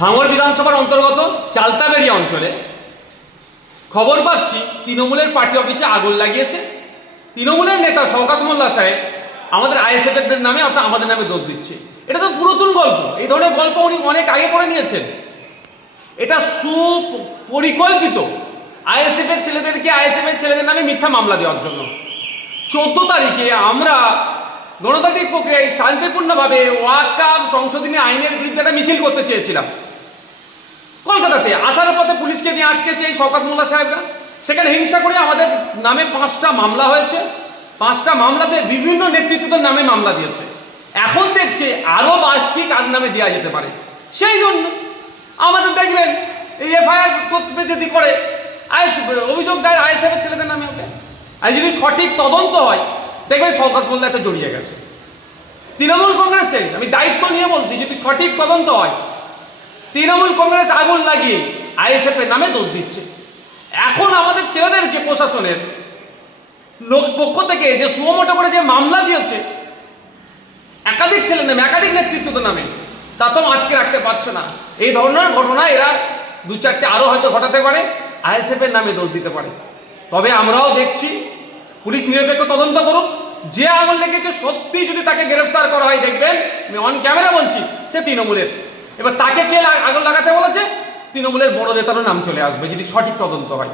ভাঙড় বিধানসভার অন্তর্গত চালতাবেড়িয়া অঞ্চলে খবর পাচ্ছি তৃণমূলের পার্টি অফিসে আগুন লাগিয়েছে। তৃণমূলের নেতা শওকত মোল্লা সাহেব আমাদের আইএসএফের নামে অর্থাৎ আমাদের নামে দোষ দিচ্ছে। এটা তো পুরাতন গল্প, এই ধরনের গল্প উনি অনেক আগে করে নিয়েছেন। এটা সুপরিকল্পিত আইএসএফের ছেলেদের নামে মিথ্যা মামলা দেওয়ার জন্য। 14 তারিখে আমরা গণতান্ত্রিক প্রক্রিয়ায় শান্তিপূর্ণভাবে ওয়াকফ সংশোধনী আইনের বিরুদ্ধে একটা মিছিল করতে চেয়েছিলাম কলকাতাতে। আসার পথে পুলিশকে দিয়ে আটকেছে এই শওকত মোল্লা সাহেবরা। সেখানে হিংসা করে আমাদের নামে 5টা মামলা হয়েছে। 5টা মামলাতে বিভিন্ন নেতৃত্বদের নামে মামলা দিয়েছে। এখন দেখছে আরও বাসকি কার নামে দেওয়া যেতে পারে। সেই জন্য আমাদের দেখবেন এই এফআইআর করতে যদি করে অভিযোগ দেয় আইএসএফের ছেলেদের নামে হবে। আর যদি সঠিক তদন্ত হয় দেখবেন শওকত মোল্লা এতে জড়িয়ে গেছে। তৃণমূল কংগ্রেসের আমি দায়িত্ব নিয়ে বলছি, যদি সঠিক তদন্ত হয় তৃণমূল কংগ্রেস আগুন লাগিয়ে আইএসএফের নামে দোষ দিচ্ছে। এখন আমাদের ছেলেদেরকে প্রশাসনের লোক পক্ষ থেকে যে সুমোটো করে যে মামলা দিয়েছে একাধিক ছেলের নামে, একাধিক নেতৃত্বদের নামে, তা তো আটকে রাখতে পারছে না। এই ধরনের ঘটনা এরা 2-4টে আরও হয়তো ঘটাতে পারে, আইএসএফের নামে দোষ দিতে পারে। তবে আমরাও দেখছি পুলিশ নিরপেক্ষ তদন্ত করুক। যে আগুন লেগেছে সত্যি যদি তাকে গ্রেফতার করা হয় দেখবেন, আমি অন ক্যামেরা বলছি, সে তৃণমূলের। এবার তাকে কে আগুন লাগাতে বলেছে তৃণমূলের বড় নেতারও নাম চলে আসবে যদি সঠিক তদন্ত হয়।